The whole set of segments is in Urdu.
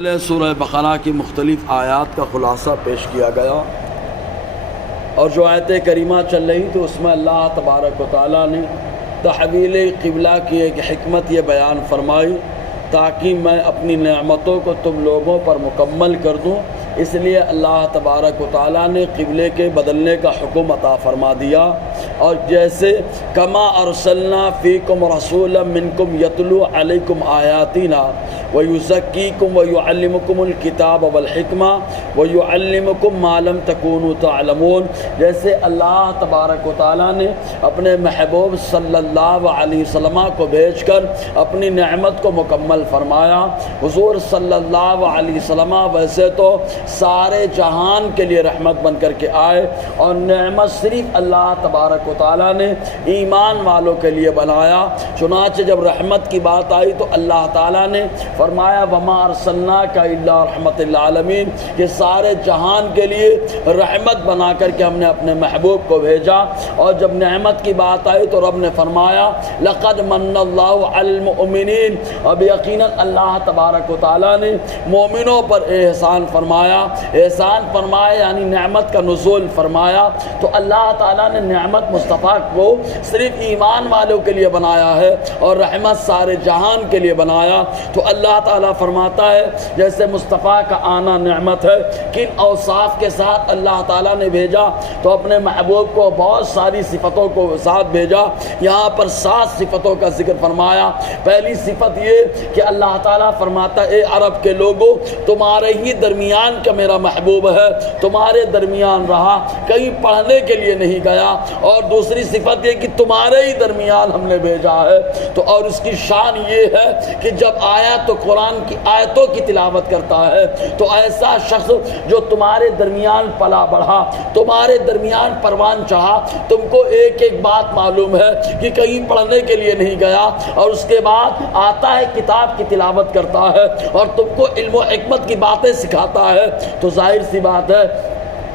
سورہ بقرہ کی مختلف آیات کا خلاصہ پیش کیا گیا، اور جو آیت کریمہ چل رہی تھی اس میں اللہ تبارک و تعالیٰ نے تحویل قبلہ کی ایک حکمت یہ بیان فرمائی تاکہ میں اپنی نعمتوں کو تم لوگوں پر مکمل کر دوں، اس لیے اللہ تبارک و تعالیٰ نے قبلے کے بدلنے کا حکم عطا فرما دیا۔ اور جیسے کما ارسلنا فیکم رسولا منکم یتلو علیکم آیاتنا ویزکیکم ویعلمکم الکتاب والحکمہ ویعلمکم ما لم تکونوا تعلمون، جیسے اللہ تبارک و تعالیٰ نے اپنے محبوب صلی اللہ علیہ وسلم کو بھیج کر اپنی نعمت کو مکمل فرمایا۔ حضور صلی اللہ علیہ وسلم ویسے تو سارے جہان کے لیے رحمت بن کر کے آئے، اور نعمت صرف اللہ تبارک و تعالیٰ نے ایمان والوں کے لیے بنایا۔ چنانچہ جب رحمت کی بات آئی تو اللہ تعالیٰ نے فرمایا وما ارسلناک الا رحمت للعالمین، کہ سارے جہان کے لیے رحمت بنا کر کے ہم نے اپنے محبوب کو بھیجا۔ اور جب نعمت کی بات آئی تو رب نے فرمایا لقد من اللہ علی المؤمنین، اب یقیناً اللہ تبارک و تعالیٰ نے مومنوں پر احسان فرمایا۔ احسان فرمایا یعنی نعمت کا نزول فرمایا، تو اللہ تعالیٰ نے نعمت مصطفیٰ کو صرف ایمان والوں کے لیے بنایا ہے اور رحمت سارے جہان کے لیے بنایا۔ تو اللہ تعالیٰ فرماتا ہے جیسے مصطفیٰ کا آنا نعمت ہے، کن اوصاف کے ساتھ اللہ تعالیٰ نے بھیجا، تو اپنے محبوب کو بہت ساری صفتوں کو ساتھ بھیجا۔ یہاں پر 7 صفتوں کا ذکر فرمایا۔ پہلی صفت یہ کہ اللہ تعالیٰ فرماتا اے عرب کے لوگوں، تمہارے ہی درمیان کا میرا محبوب ہے، تمہارے درمیان رہا، کہیں پڑھنے کے لیے نہیں گیا۔ اور دوسری صفت یہ کہ تمہارے ہی درمیان ہم نے بھیجا ہے۔ تو اور اس کی شان یہ ہے کہ جب آیا تو قرآن کی آیتوں کی تلاوت کرتا ہے، تو ایسا شخص جو تمہارے درمیان پلا بڑھا، تمہارے درمیان پروان چڑھا، تم کو ایک ایک بات معلوم ہے کہ کہیں پڑھنے کے لیے نہیں گیا، اور اس کے بعد آتا ہے کتاب کی تلاوت کرتا ہے اور تم کو علم و حکمت کی باتیں سکھاتا ہے، تو ظاہر سی بات ہے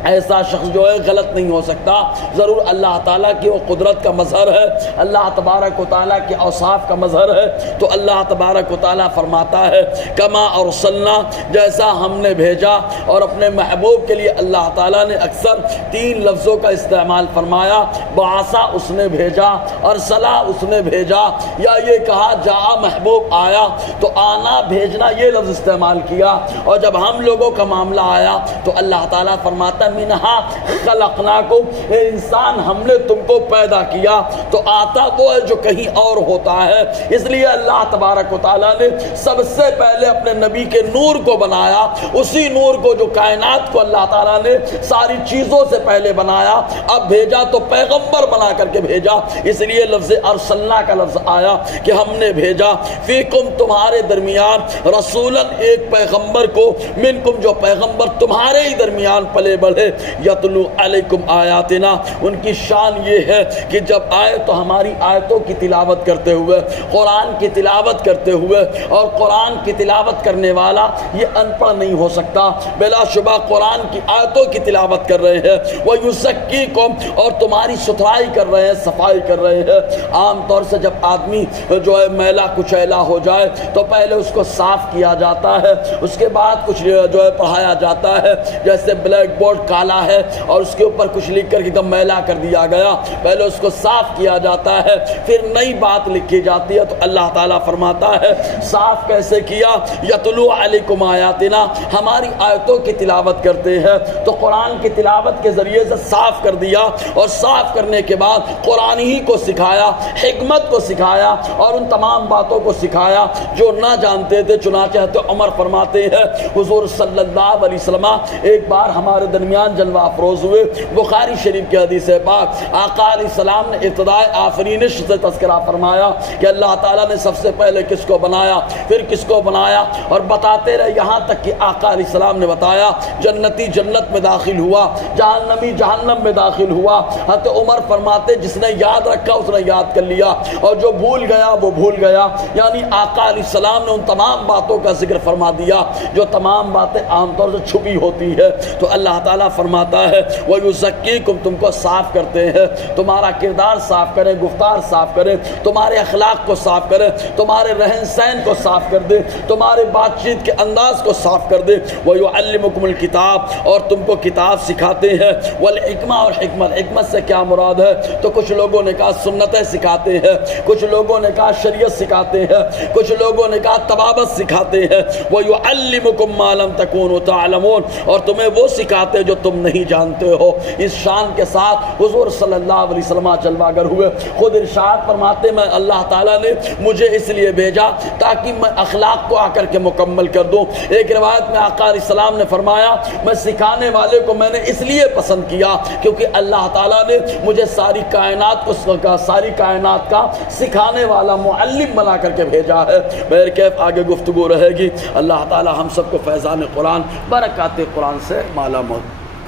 ایسا شخص جو ہے غلط نہیں ہو سکتا۔ ضرور اللہ تعالیٰ کی وہ قدرت کا مظہر ہے، اللہ تبارک و تعالیٰ کے اوصاف کا مظہر ہے۔ تو اللہ تبارک و تعالیٰ فرماتا ہے کما ارسلنا، جیسا ہم نے بھیجا، اور اپنے محبوب کے لیے اللہ تعالیٰ نے اکثر 3 لفظوں کا استعمال فرمایا۔ بعثا اس نے بھیجا، ارسلا اس نے بھیجا، یا یہ کہا جا محبوب آیا، تو آنا بھیجنا یہ لفظ استعمال کیا۔ اور جب ہم لوگوں کا معاملہ آیا تو اللہ تعالیٰ فرماتا منہا خلقناکم، اے انسان ہم نے تم کو پیدا کیا۔ تو آتا وہ ہے جو کہیں اور ہوتا ہے، اس لیے اللہ تبارک و تعالیٰ نے سب سے پہلے اپنے نبی کے نور کو بنایا، اسی نور کو جو کائنات کو اللہ تعالیٰ نے ساری چیزوں سے پہلے بنایا، اب بھیجا تو پیغمبر بنا کر کے بھیجا، اس لیے لفظ ارسلنا کا لفظ آیا کہ ہم نے بھیجا فیکم تمہارے درمیان رسولن ایک پیغمبر کو، منکم جو پیغمبر تمہارے ہی درمیان پلے بڑھے، یتلو علیکم آیاتنا، ان کی شان یہ ہے کہ جب آئے تو ہماری آیتوں کی تلاوت کرتے ہوئے، قرآن کی تلاوت کرتے ہوئے، اور قرآن کی تلاوت کرنے والا یہ ان پڑھ نہیں ہو سکتا، بلا شبہ قرآن کی آیتوں کی تلاوت کر رہے ہیں، وَيُزَكِّيكُمْ، اور تمہاری ستھرائی کر رہے ہیں، صفائی کر رہے ہیں۔ عام طور سے جب آدمی جو ہے میلا کچیلا ہو جائے تو پہلے اس کو صاف کیا جاتا ہے، اس کے بعد کچھ جو ہے پڑھایا جاتا ہے، جیسے بلیک بورڈ کالا ہے اور اس کے اوپر کچھ لکھ کر ایک دم میلا کر دیا گیا، پہلے اس کو صاف کیا جاتا ہے، پھر نئی بات لکھی جاتی ہے۔ تو اللہ تعالیٰ فرماتا ہے صاف کیسے کیا؟ یتلو علیکم آیاتنا، ہماری آیتوں کی تلاوت کرتے ہیں، تو قرآن کی تلاوت کے ذریعے سے صاف کر دیا، اور صاف کرنے کے بعد قرآن ہی کو سکھایا، حکمت کو سکھایا، اور ان تمام باتوں کو سکھایا جو نہ جانتے تھے۔ چنانچہ حضرت عمر فرماتے ہیں حضور صلی اللہ علیہ وسلم ایک بار ہمارے درمیان جلوہ افروز ہوئے، بخاری شریف کی حدیث ہے پاک، آقا علیہ السلام نے ابتدائے آفرینش سے تذکرہ فرمایا کہ اللہ تعالیٰ نے سب سے پہلے کس کو بنایا، پھر کس کو بنایا، اور بتاتے رہے یہاں تک کہ آقا علیہ السلام نے بتایا جنتی جنت میں داخل ہوا، جہنمی جہنم میں داخل ہوا۔ حضرت عمر عمر فرماتے جس نے یاد رکھا اس نے یاد کر لیا، اور جو بھول گیا وہ بھول گیا۔ یعنی آقا علیہ السلام نے ان تمام باتوں کا ذکر فرما دیا جو تمام باتیں عام طور سے چھپی ہوتی ہے۔ تو اللہ تعالیٰ فرماتا ہے وَيُزَكِّيكُمْ، تم کو صاف کرتے ہیں، تمہارا کردار صاف کریں، گفتار صاف کریں، تمہارے اخلاق کو صاف کریں، تمہارے رہن سہن کو صاف کر دے، تمہارے بات چیت کے انداز کو صاف کر دے۔ وَيُعَلِّمُكُمُ الْكِتَابَ، اور تم کو کتاب سکھاتے ہیں، والحکمہ، اور حکمت سے کیا مراد ہے؟ تو کچھ لوگوں نے کہا سنتیں سکھاتے ہیں، کچھ لوگوں نے کہا شریعت سکھاتے ہیں، کچھ لوگوں نے کہا طبابت سکھاتے ہیں۔ وَيُعَلِّمُكُم مَّا لَمْ تَكُونُوا تَعْلَمُونَ، اور تمہیں وہ سکھاتے ہیں جو تم نہیں جانتے ہو۔ اس شان کے ساتھ حضور صلی اللہ علیہ وسلم جلوہ گر ہوئے۔ خود ارشاد فرماتے میں اللہ تعالیٰ نے مجھے اس لیے بھیجا تاکہ میں اخلاق کو آ کر کے مکمل کر دوں۔ ایک روایت میں آقا علیہ السلام نے فرمایا میں سکھانے والے کو میں نے اس لیے پسند کیا کیونکہ اللہ تعالیٰ نے مجھے ساری کائنات کا سکھانے والا معلم بنا کر کے بھیجا ہے۔ بہر کیف آگے گفتگو رہے گی۔ اللہ تعالیٰ ہم سب کو فیضان قرآن، برکات قرآن سے مالا مال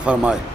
فرمائے۔